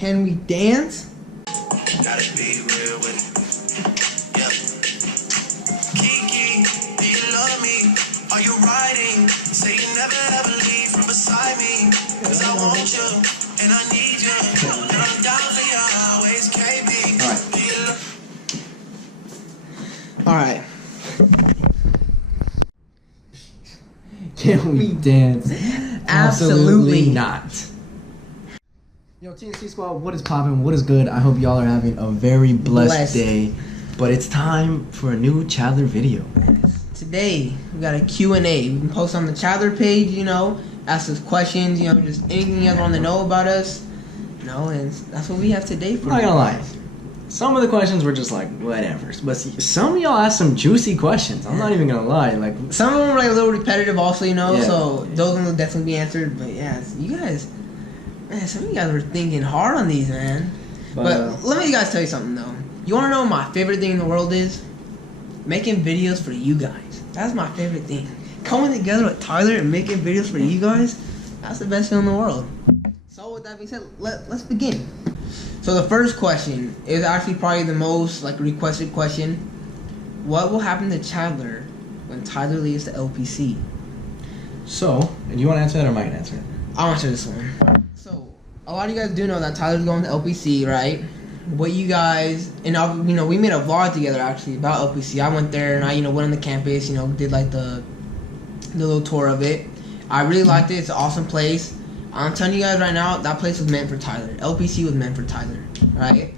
Can we dance? Gotta be real with it. Yeah. Kiki, do you love me? Are you riding? Say you never ever leave from beside me. Cause I want you and I need you. And I'm down for you always, KB. Alright. Can we dance? Absolutely not. Yo, TNC Squad, what is poppin'? What is good? I hope y'all are having a very blessed day. But it's time for a new Chadler video. Today, we got a Q&A. We can post on the Chadler page, you know, ask us questions, you know, just anything you guys want to know about us. You know, and that's what we have today for you. I'm not gonna lie. Some of the questions were just like, whatever. But see, some of y'all asked some juicy questions. I'm not even gonna lie. Like, some of them were like a little repetitive also, you know, Yeah. so those will definitely be answered. But yeah, you guys, man, some of you guys were thinking hard on these, man. But let me guys tell you something, though. You want to know what my favorite thing in the world is? Making videos for you guys. That's my favorite thing. Coming together with Tyler and making videos for you guys, that's the best thing in the world. So with that being said, let's begin. So the first question is actually probably the most like requested question. What will happen to Chadler when Tyler leaves the LPC? so, and you want to answer that or am I gonna answer it? I'll answer this one. So a lot of you guys do know that Tyler's going to LPC, right? What you guys, and you know, we made a vlog together actually about LPC. I went there and I, you know, went on the campus, you know, did like the little tour of it. I really liked it. It's an awesome place. I'm telling you guys right now, that place was meant for Tyler. LPC was meant for Tyler, right?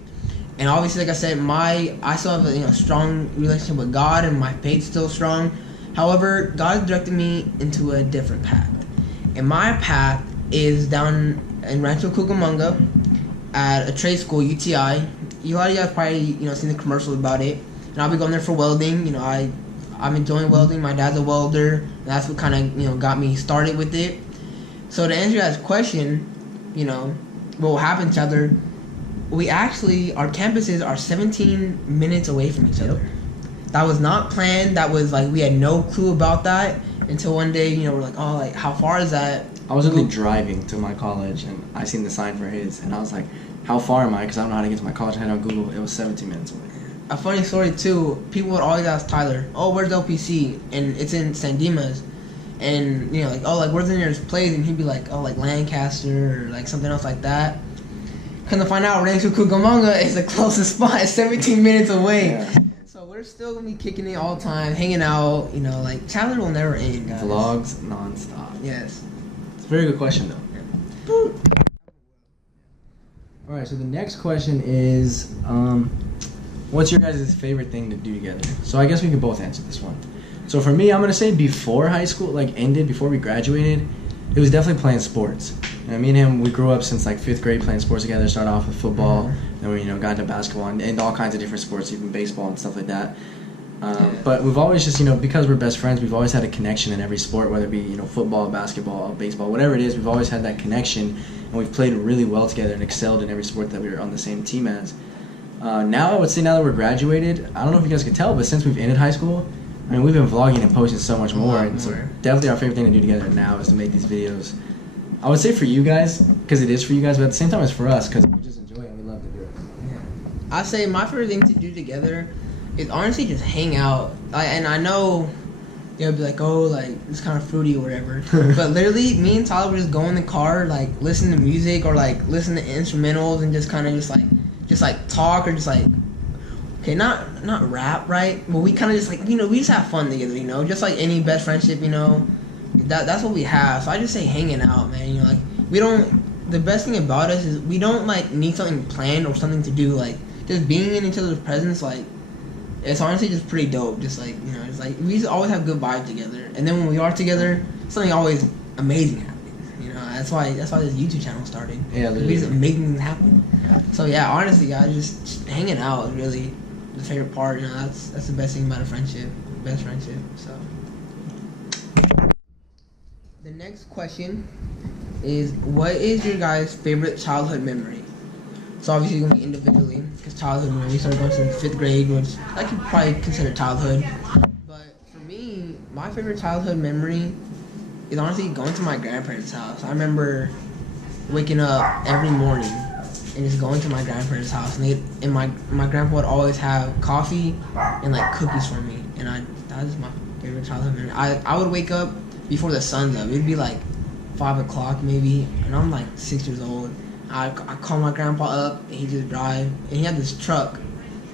And obviously, like I said, I still have a strong relationship with God, and my faith's still strong. However, God directed me into a different path, and my path is down in Rancho Cucamonga at a trade school, UTI. A lot of you guys probably seen the commercials about it, and I'll be going there for welding. You know, I'm enjoying welding. My dad's a welder. And that's what kind of got me started with it. So to answer that question, what will happen to each other, our campuses are 17 minutes away from each other. That was not planned. That was like, we had no clue about that until one day, we're like, oh, like, how far is that? I was really driving to my college and I seen the sign for his and I was like, how far am I? Because I don't know how to get to my college. I had on Google, it was 17 minutes away. A funny story too, people would always ask Tyler, oh, where's LPC? And it's in San Dimas. And, like, oh, like, where's the nearest place? And he'd be like, oh, like, Lancaster or, like, something else like that. Come to find out, Rancho Cucamonga is the closest spot. It's 17 minutes away. Yeah. So we're still going to be kicking it all the time, hanging out, like, Chadler will never end, guys. Vlogs nonstop. Yes. It's a very good question, though. Yeah. Alright, so the next question is, what's your guys' favorite thing to do together? So I guess we can both answer this one. So for me, I'm going to say before high school, ended, before we graduated, it was definitely playing sports. Me and him, we grew up since, 5th grade playing sports together. Started off with football, then we, got into basketball and all kinds of different sports, even baseball and stuff like that. But we've always just, because we're best friends, we've always had a connection in every sport, whether it be, football, basketball, baseball, whatever it is, we've always had that connection, and we've played really well together and excelled in every sport that we were on the same team as. Now, I would say now that we're graduated, I don't know if you guys could tell, but since we've ended high school, we've been vlogging and posting so much more, and so definitely our favorite thing to do together now is to make these videos. I would say for you guys, because it is for you guys, but at the same time it's for us, because we just enjoy it and we love to do it. Yeah. I'd say my favorite thing to do together is honestly just hang out. And I know they'll be like, oh, like, it's kind of fruity or whatever. But literally, me and Tyler would just go in the car, listen to music or, listen to instrumentals and just kind of just talk or just, okay, not rap, right? But we kind of just, we just have fun together, Just like any best friendship, That's what we have. So I just say hanging out, man. We don't... The best thing about us is we don't, need something planned or something to do. Just being in each other's presence, it's honestly just pretty dope. Just, we just always have good vibes together. And then when we are together, something always amazing happens. That's why this YouTube channel started. Yeah, literally. We just make things happen. So, yeah, honestly, guys, just hanging out is really the favorite part. That's the best thing about a friendship. Best friendship, so... The next question is, what is your guys' favorite childhood memory? So obviously it's going to be individually, because childhood, we started going to 5th grade, which I could probably consider childhood. But for me, my favorite childhood memory is honestly going to my grandparents' house. I remember waking up every morning and just going to my grandparents' house. And my grandpa would always have coffee and like cookies for me. And that was my favorite childhood memory. I would wake up before the sun's up. It'd be like 5 o'clock maybe, and I'm like 6 years old. I call my grandpa up, and he just drive, and he had this truck,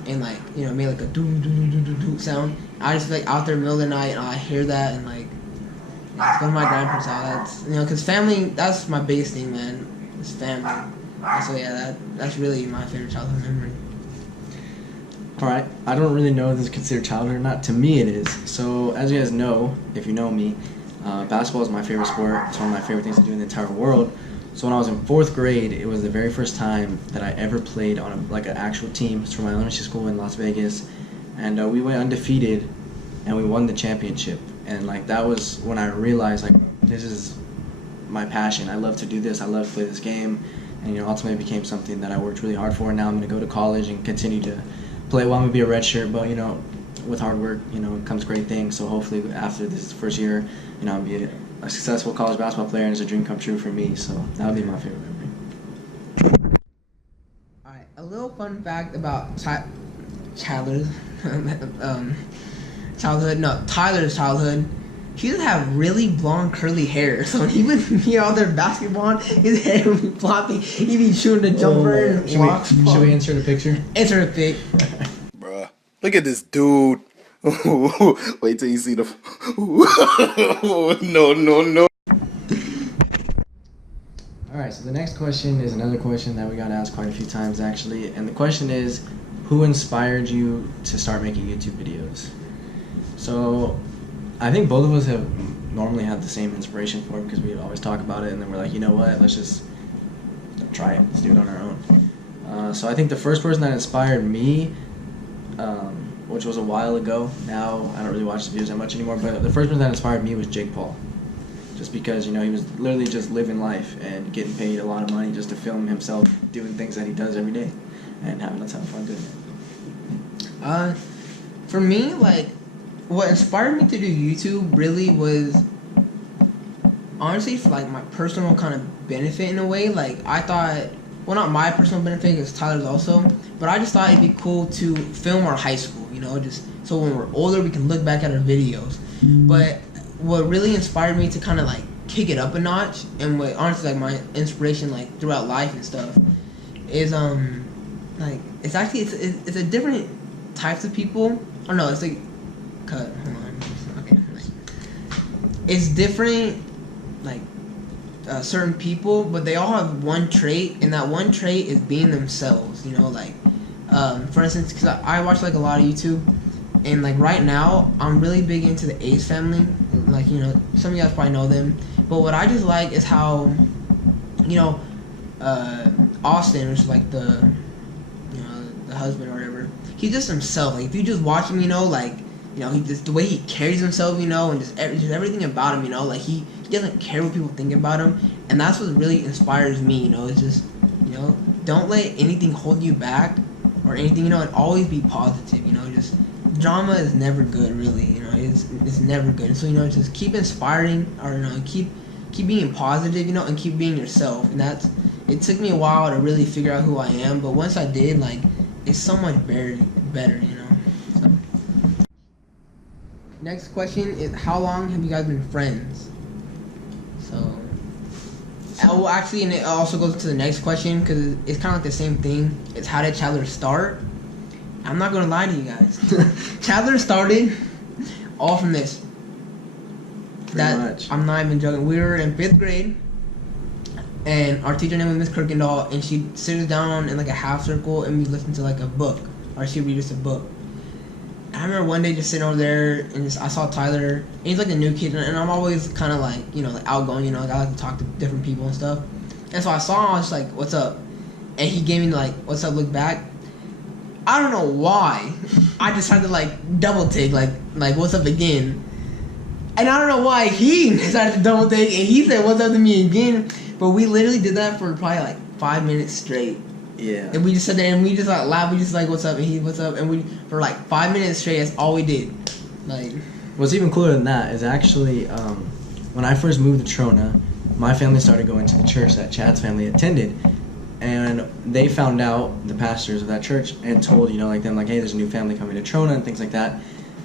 and like, you know, made like a doo doo doo doo doo sound. I just like out there in the middle of the night, and I hear that, and like, yeah, go to my grandparents' house. That's, you know, cause family, that's my biggest thing, man. It's family. And so yeah, that's really my favorite childhood memory. All right, I don't really know if this is considered childhood or not. To me, it is. So as you guys know, if you know me, basketball is my favorite sport. It's one of my favorite things to do in the entire world. So when I was in 4th grade, it was the very first time that I ever played on an actual team. It's from my elementary school in Las Vegas, and we went undefeated, and we won the championship. And like that was when I realized like this is my passion. I love to do this. I love to play this game, and you know ultimately it became something that I worked really hard for. And now I'm going to go to college and continue to play. Well, I'm going to be a redshirt, but you know, with hard work, you know, comes great things. So hopefully after this first year, you know, I'll be a successful college basketball player, and it's a dream come true for me. So that would be my favorite memory. All right, a little fun fact about Chadler's childhood. No, Tyler's childhood. He used to have really blonde, curly hair. So when he would be out there basketball, his hair would be floppy. He'd be shooting the jumper and walks. Should we insert a picture? Insert a pic. Bruh, look at this dude. Wait till you see the. No. Alright, so the next question is another question that we got asked quite a few times actually. And the question is, who inspired you to start making YouTube videos? So, I think both of us have normally had the same inspiration for it because we always talk about it and then we're like, you know what, let's just try it. Let's do it on our own. So I think the first person that inspired me, which was a while ago. Now I don't really watch the videos that much anymore, but the first person that inspired me was Jake Paul. Just because, you know, he was literally just living life and getting paid a lot of money just to film himself doing things that he does every day and having a ton of fun doing it. For me, like, what inspired me to do YouTube really was honestly for like my personal kind of benefit in a way. Like, I thought, well, not my personal benefit because Tyler's also, but I just thought it'd be cool to film our high school, you know, just so when we're older we can look back at our videos. But what really inspired me to kind of like kick it up a notch, and what honestly like my inspiration like throughout life and stuff is like it's actually it's a different types of people. Or no, it's like cut. Hold on. Okay. It's different like certain people, but they all have one trait, and that one trait is being themselves. You know, like for instance, because I watch like a lot of YouTube. And like right now, I'm really big into the Ace family. Like, you know, some of you guys probably know them. But what I just like is how, you know, Austin, which is like the, you know, the husband or whatever. He's just himself. Like if you just watch him, you know, like, you know, he just the way he carries himself, you know, and just everything about him, you know, like he doesn't care what people think about him, and that's what really inspires me. You know, it's just, you know, don't let anything hold you back or anything, you know, and always be positive. You know, just. Drama is never good, really. You know, it's never good. So, you know, just keep inspiring, or you know, keep being positive, you know, and keep being yourself. And it took me a while to really figure out who I am, but once I did, like, it's so much better, you know. So. Next question is, how long have you guys been friends? So, well, actually, and it also goes to the next question because it's kind of like the same thing. It's how did Chadler start? I'm not gonna lie to you guys. Chadler started all from this. Pretty much. I'm not even joking. We were in 5th grade, and our teacher name was Miss Kirkendall, and she'd sit us down in like a half circle, and we'd listen to like a book, or she'd read us a book. And I remember one day just sitting over there, and I saw Tyler, and he's like a new kid, and I'm always kind of like, you know, like outgoing, you know, like I like to talk to different people and stuff. And so I saw him, I was just like, "What's up?" And he gave me like, "What's up?" look back. I don't know why. I decided to like double take, like what's up again. And I don't know why he decided to double take and he said what's up to me again. But we literally did that for probably like 5 minutes straight. Yeah. And we just sat there and we just like laughed. We just like what's up and he what's up, and we for like 5 minutes straight. That's all we did. Like. What's even cooler than that is actually when I first moved to Trona, my family started going to the church that Chad's family attended. and they found out, the pastors of that church, and told, like them, like, hey, there's a new family coming to Trona and things like that.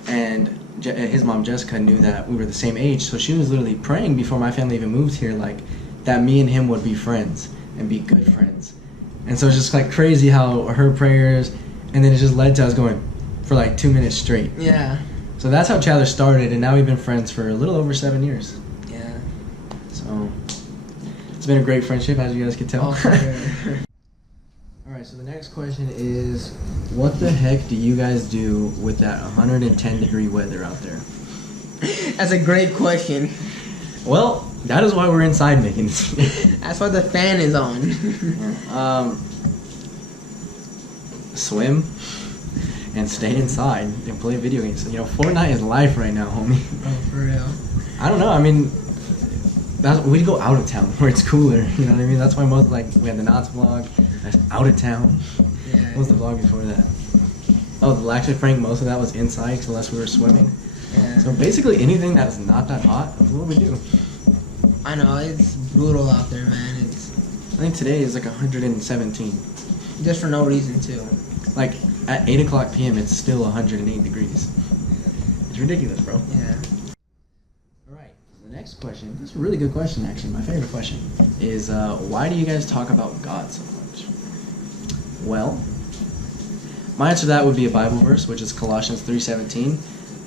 And his mom Jessica knew that we were the same age, so she was literally praying before my family even moved here, like, that me and him would be friends and be good friends. And so it's just like crazy how her prayers, and then it just led to us going for like 2 minutes straight. Yeah. So that's how Chadler started, and now we've been friends for a little over 7 years. Yeah. So it's been a great friendship, as you guys can tell. Oh, for sure. Alright, so the next question is, what the heck do you guys do with that 110-degree weather out there? That's a great question. Well, that is why we're inside making this. That's why the fan is on. Swim and stay inside and play video games. Fortnite is life right now, homie. Oh, for real. I don't know. I mean, we go out of town where it's cooler. You know what I mean? That's why most, like, we had the Knots vlog. That's out of town. Yeah. What was the vlog before that? Oh, actually, Frank, most of that was inside, unless we were swimming. Yeah. So basically, anything that's not that hot, that's what we do. I know, it's brutal out there, man. It's I think today is like 117. just for no reason, too. Like, at 8 o'clock p.m., it's still 108 degrees. It's ridiculous, bro. Yeah. Alright, the next question, this is a really good question, actually. My favorite question is, why do you guys talk about God so much? Well, my answer to that would be a Bible verse, which is Colossians 3:17.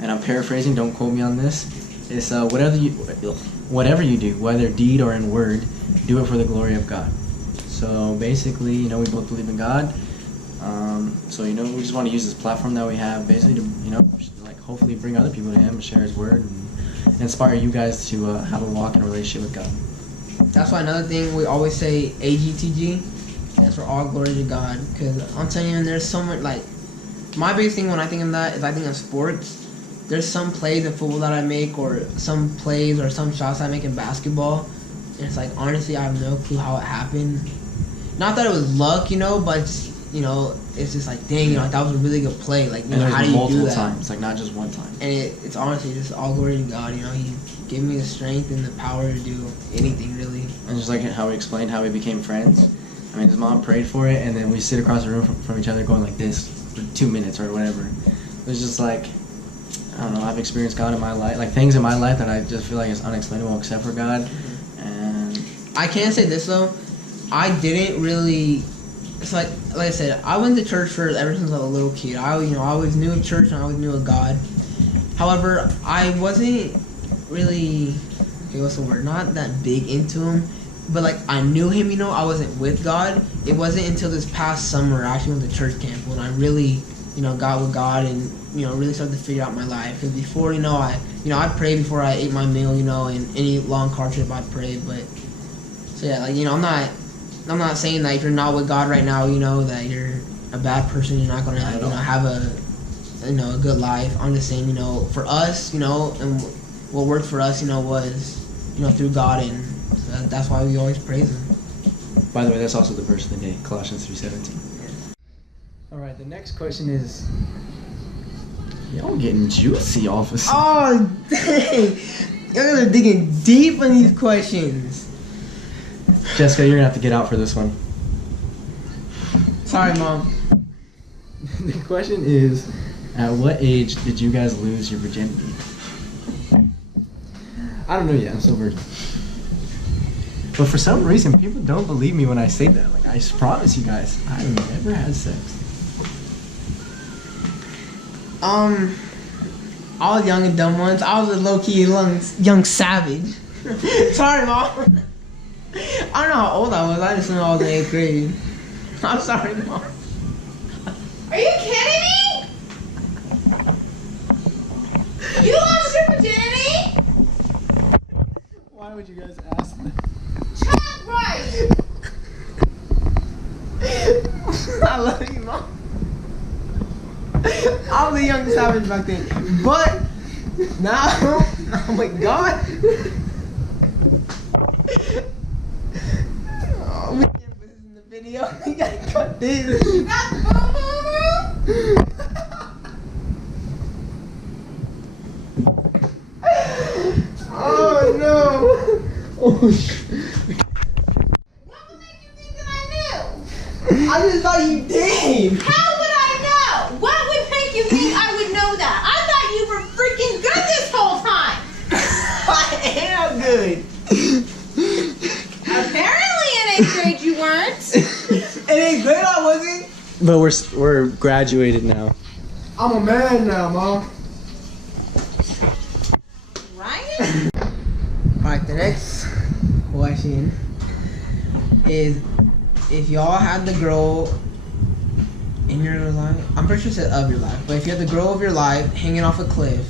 And I'm paraphrasing, don't quote me on this. It's whatever you do, whether deed or in word, do it for the glory of God. So basically, we both believe in God. So we just want to use this platform that we have, basically to, like, hopefully bring other people to Him, share His word, and inspire you guys to have a walk in a relationship with God. That's why another thing we always say, AGTG, stands for all glory to God. Because I'm telling you, there's so much, like, my biggest thing when I think of that is I think of sports. There's some plays in football that I make, or some plays or some shots I make in basketball, and it's like, honestly, I have no clue how it happened. Not that it was luck, but it's, it's just like, dang, that was a really good play. Like, how do you multiple do that? times, like, not just one time. And it's honestly just all glory to God. He gave me the strength and the power to do anything, really. And just like how we explained how we became friends. I mean, his mom prayed for it, and then we sit across the room from each other going like this for 2 minutes or whatever. It was just like, I don't know, I've experienced God in my life, like things in my life that I just feel like is unexplainable except for God. And I can say this though, I didn't really. It's like I said, I went to church ever since I was a little kid. I always knew of church and I always knew of God. However, I wasn't really, what's the word? Not that big into Him, but like I knew Him. I wasn't with God. It wasn't until this past summer I actually went to church camp when I really, got with God and really started to figure out my life. Because before, I'd pray before I ate my meal, and any long car trip I'd pray. But so yeah, like I'm not saying that if you're not with God right now, that you're a bad person. You're not gonna have a good life. I'm just saying, for us, and what worked for us, was through God, and that's why we always praise Him. by the way, that's also the verse of the day, Colossians 3:17. All right, the next question is, y'all getting juicy off of. Oh dang! Y'all are digging deep on these questions. Jessica, you're gonna have to get out for this one. Sorry, Mom. The question is, at what age did you guys lose your virginity? I don't know yet, I'm still virgin. But for some reason, people don't believe me when I say that. Like, I promise you guys, I've never had sex. All young and dumb ones. I was a low-key young savage. Sorry, Mom. I don't know how old I was. I just know I was in 8th grade. I'm sorry, Mom. Are you kidding me? You lost your virginity? Why would you guys ask that? Chat right. I love you, Mom. I was a young savage back then. But now, oh my God. Oh, we can't put this in the video. We gotta cut this. Oh no. Oh shit. What would make you think that I knew? I just thought you did. How would I know? What would make you think I would know that? I thought you were freaking good this whole time. I am good. Apparently in 8th grade you weren't. In 8th grade I wasn't. But we're graduated now. I'm a man now, Mom. Right? Alright, the next question is, if y'all had the girl in your life, I'm pretty sure it said of your life, but if you had the girl of your life hanging off a cliff,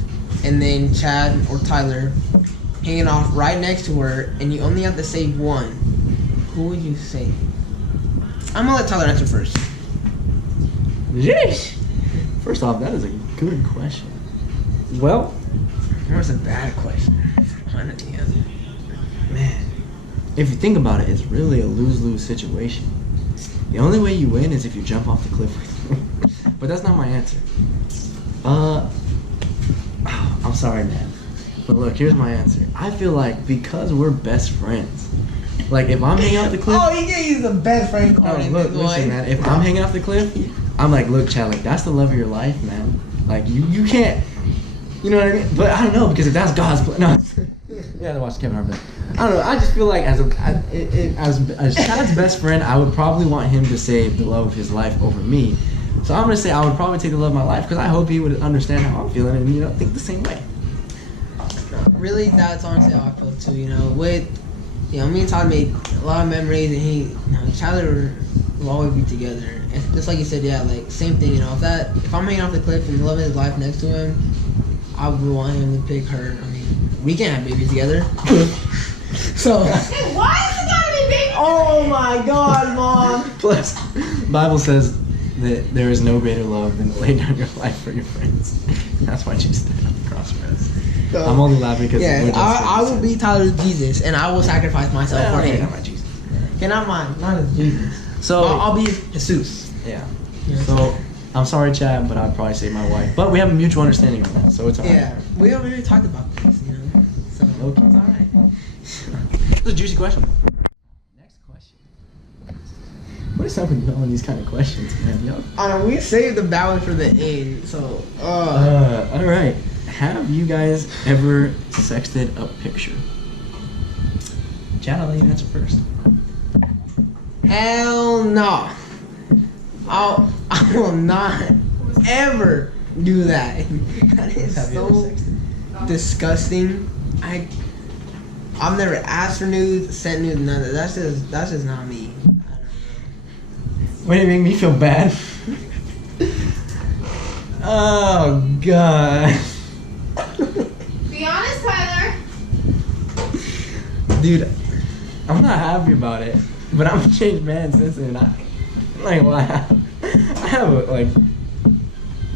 and then Chad or Tyler hanging off right next to her, and you only have to save one, who would you save? I'm gonna let Tyler answer first. Yeesh. First off, that is a good question. Well, That was a bad question. One of the other. man, if you think about it, it's really a lose-lose situation. The only way you win is if you jump off the cliff with them. But that's not my answer. I'm sorry, man. But look, here's my answer. I feel like because we're best friends, like if I'm hanging off the cliff. Oh, he gave you the best friend No, card in look, this listen, one. man. If I'm hanging off the cliff, I'm like, look, Chad, like that's the love of your life, man. Like you can't, you know what I mean? But I don't know because if that's God's plan, no. Yeah, I watched Kevin Hart. But I don't know. I just feel like as Chad's best friend, I would probably want him to save the love of his life over me. So I'm gonna say I would probably take the love of my life because I hope he would understand how I'm feeling and think the same way. Really, that's honestly how I feel too. With me and Todd made a lot of memories, and Chadler will always be together. And just like you said, yeah, like same thing. If I'm hanging off the cliff and loving his life next to him, I would want him to pick her. I mean, we can't have babies together. So. Hey, why is it gotta be baby? Oh my God, Mom. Plus, Bible says that there is no greater love than to lay down your life for your friends. That's why Jesus died on the cross for us. So, I'm only laughing because I will be Tyler's Jesus, and I will sacrifice myself for him. Not my Jesus. Okay, not mine, not as Jesus. So I'll be Jesus. yeah. Yeah. So I'm sorry, Chad, but I'd probably say my wife. But we have a mutual understanding on that, so it's alright. Yeah, we already talked about this, so Okay. it's alright. That's a juicy question. Next question. What is up with knowing these kind of questions, man? Yo. I know we saved the bad one for the end, so All right. Have you guys ever sexted a picture? Chad, I'll let you answer first. hell no. I will not ever do that. That is Have you ever so sexted? disgusting. I've never asked for nudes, sent nudes, none of that. That's just not me. I don't know. Wait, it make me feel bad. Oh God. Be honest, Tyler. Dude, I'm not happy about it, but I'm a changed man since then. I have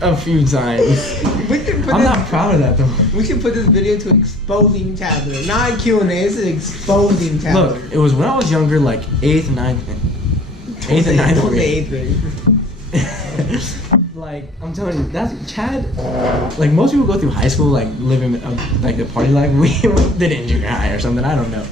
a few times. We can put I'm this, not proud of that though. we can put this video to exposing Chadler, not Q&A. This is exposing Chadler. Look, it was when I was younger, like 8th and 9th grade. 8th grade. Like, I'm telling you, that's Chad. Like, most people go through high school, like, living like the party life. We did it in junior high or something. I don't know.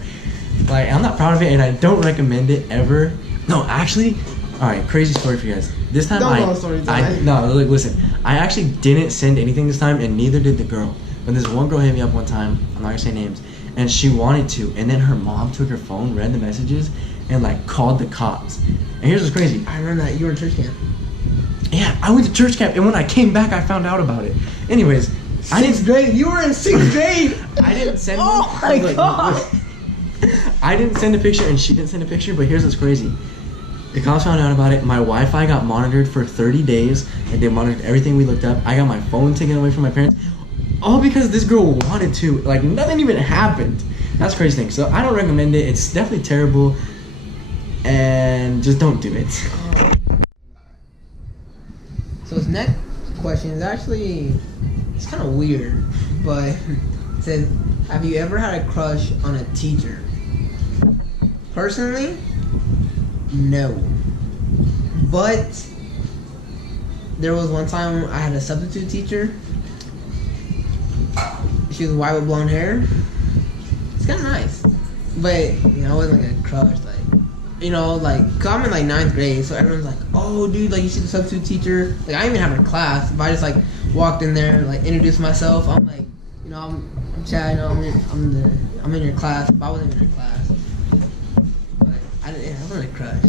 Like, I'm not proud of it, and I don't recommend it ever. No, actually, all right, crazy story for you guys. This time Don't go story time. like, listen, I actually didn't send anything this time, and neither did the girl. But this one girl hit me up one time. I'm not gonna say names, and she wanted to, and then her mom took her phone, read the messages, and like called the cops. And here's what's crazy. I remember that you were in church camp. Yeah, I went to church camp, and when I came back, I found out about it. Anyways, I didn't. 6th grade. You were in 6th grade. I didn't send. Oh one. my Look, God. I didn't send a picture, and she didn't send a picture. But here's what's crazy: the cops found out about it. My Wi-Fi got monitored for 30 days, and they monitored everything we looked up. I got my phone taken away from my parents, all because this girl wanted to. Like nothing even happened. That's the crazy thing. So I don't recommend it. It's definitely terrible, and just don't do it. So his next question is actually, it's kind of weird, but it says, have you ever had a crush on a teacher? Personally, no. But there was one time I had a substitute teacher. She was white with blonde hair. It's kind of nice, but it wasn't like a crush. Like you know, like, cause I'm in like 9th grade, so everyone's like, oh, dude, like, you see the substitute teacher? Like, I didn't even have a class. If I just like walked in there, like, introduced myself, I'm like, you know, I'm Chad, you know, I'm in your class, but I wasn't even in your class. But I wasn't a crush.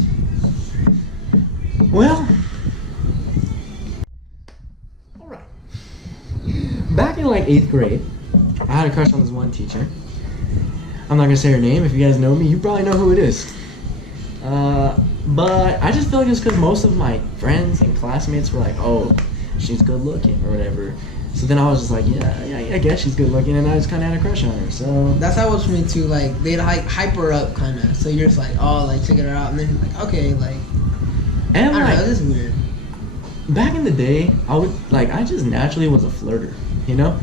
Well, alright. Back in like 8th grade, I had a crush on this one teacher. I'm not gonna say her name. If you guys know me, you probably know who it is. But I just feel like it's because most of my friends and classmates were like, oh, she's good looking or whatever. So then I was just like, yeah, I guess she's good looking, and I just kind of had a crush on her. So that's how it was for me too. Like, they'd hype her up, kind of. So you're just like, oh, like, checking her out, and then like, okay, like, and I don't know, this is weird. Back in the day, I just naturally was a flirter, you know?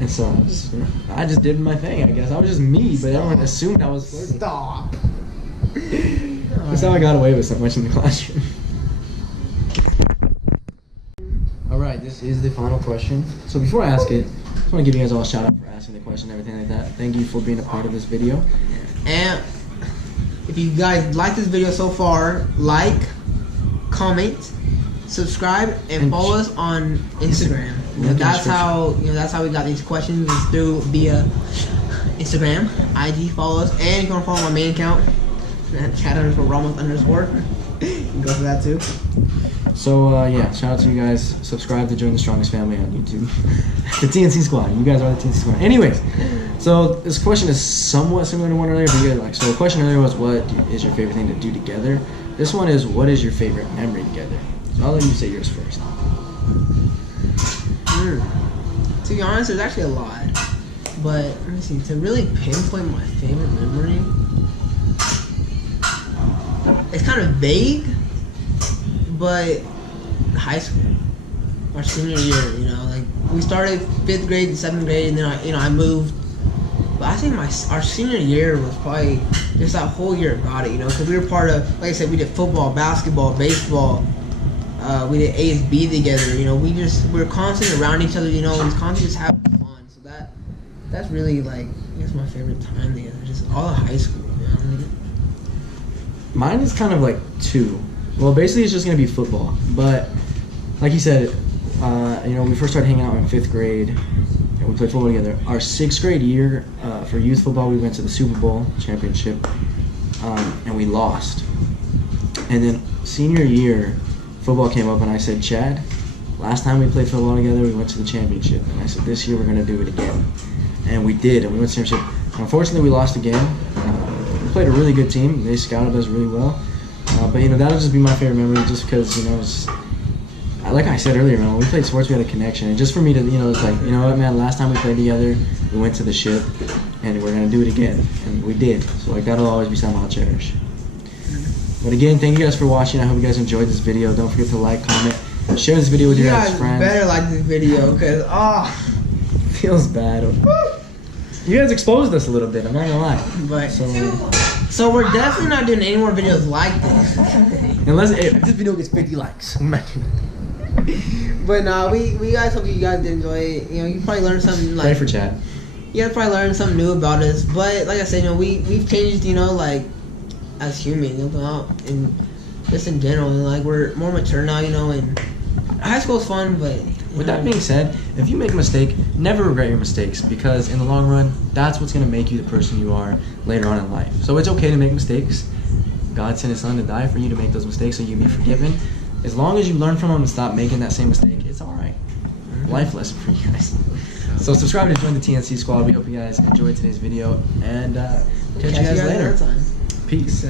And so I just did my thing, I guess. I was just me, but everyone assumed I was flirting. Stop. That's how I got away with so much in the classroom. Alright, this is the final question. So before I ask it, I just want to give you guys all a shout out for asking the question and everything like that. Thank you for being a part of this video. And if you guys like this video so far, like, comment, subscribe, and follow us on Instagram. You know, that's how we got these questions, is through via Instagram, IG. Follow us, and you can follow my main account, Chad_Ramos_. You can go for that too. So yeah, shout out to you guys. Subscribe to join the strongest family on YouTube. The TNC Squad. You guys are the TNC Squad. Anyways, so this question is somewhat similar to one earlier, but you guys like. So the question earlier was, what is your favorite thing to do together? This one is, what is your favorite memory together? So I'll let you say yours first. To be honest, there's actually a lot, but let me see. To really pinpoint my favorite memory, it's kind of vague. But high school, our senior year, you know, like, we started 5th grade and 7th grade, and then I moved. But I think our senior year was probably just that whole year about it, you know, because we were part of, like I said, we did football, basketball, baseball. We did ASB together, you know. We were constantly around each other, you know, and constantly just having fun. So that's really, like, I guess my favorite time together, just all of high school, you know. Mine is kind of like 2. Well, basically it's just going to be football. But like you said, you know, we first started hanging out in 5th grade, and we played football together. Our 6th grade year, for youth football, we went to the Super Bowl championship, and we lost. And then senior year, football came up, and I said, Chad, last time we played football together, we went to the championship. And I said, this year we're going to do it again. And we did, and we went to the championship. Unfortunately, we lost again. We played a really good team. They scouted us really well. But, you know, that'll just be my favorite memory, just because, you know, like I said earlier, man, when we played sports, we had a connection. And just for me to, you know, it's like, you know what, man, last time we played together, we went to the ship, and we're going to do it again. And we did. So, like, that'll always be something I'll cherish. But again, thank you guys for watching. I hope you guys enjoyed this video. Don't forget to like, comment, share this video with your guys' friends. You guys better like this video, because, feels bad. You guys exposed us a little bit, I'm not gonna lie. But so we're definitely not doing any more videos like this. Unless if this video gets 50 likes. But nah, we guys hope you guys did enjoy it. You know, you probably learned something, like, pray for Chad. You guys probably learned something new about us. But like I said, you know, we've changed, you know, like, as humans, you know, and just in general, and, like, we're more mature now, you know, and high school's fun, but with that being said, if you make a mistake, never regret your mistakes, because in the long run, that's what's going to make you the person you are later on in life. So it's okay to make mistakes. God sent his son to die for you to make those mistakes so you be forgiven. As long as you learn from them and stop making that same mistake, it's alright. Life lesson for you guys. So subscribe to join the TNC Squad. We hope you guys enjoyed today's video, and catch you guys later. Peace. Peace.